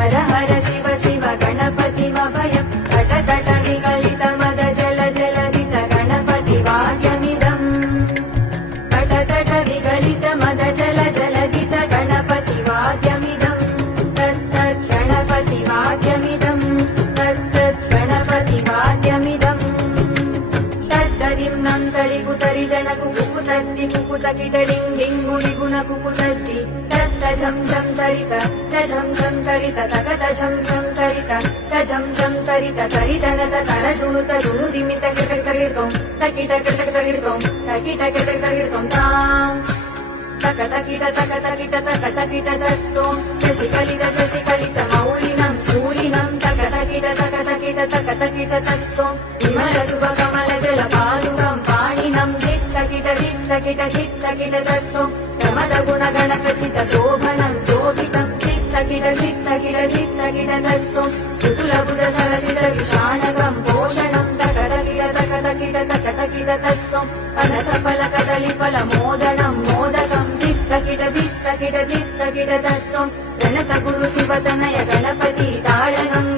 हर हर शिव शिव गणपतिमभयम् तट तट विगलित मद जल जलधित गणपति वाद्यमिदम् तट तट विगलित मद जल जलधित गणपति वाद्यमिदम् तत्तत् गणपति वाद्यमिदम् तत्तत् गणपति वाद्यमिदम् तद्दरिं नन्तरि कुतरि जनकु कुकुतद्दि कुकुतकिटडिं डिङ्गुडि गुणकुकुतद्दि तत्त झं झं तरित झं झं तरित तकत झं झं तरित झं झं तरित तरितणत तरजुणुत जुणुदिमित किटकरिर्दों तकिट किटकरिर्दों तकिट किटकरिर्दों तां तकतकिट तकतकिट तकतकिट दत्तों शशिकलित मौलिनं शूलिनं तकतकिट तकतकिट तत्तों विमल शुभकमल जलपादुकं पाणिनं धित्तकिट दत्तों प्रमद गुणगणकचित शोभनं शोभितं धित्तकिट दत्तों ऋतुलबुध सरसित विषाणकं पोषणं तकतकिट दत्तों अनसफलकदलिफल मोदनं मोदकं धित्तकिट दत्तों गणत गुरु शिवतनय गणपति ताळनं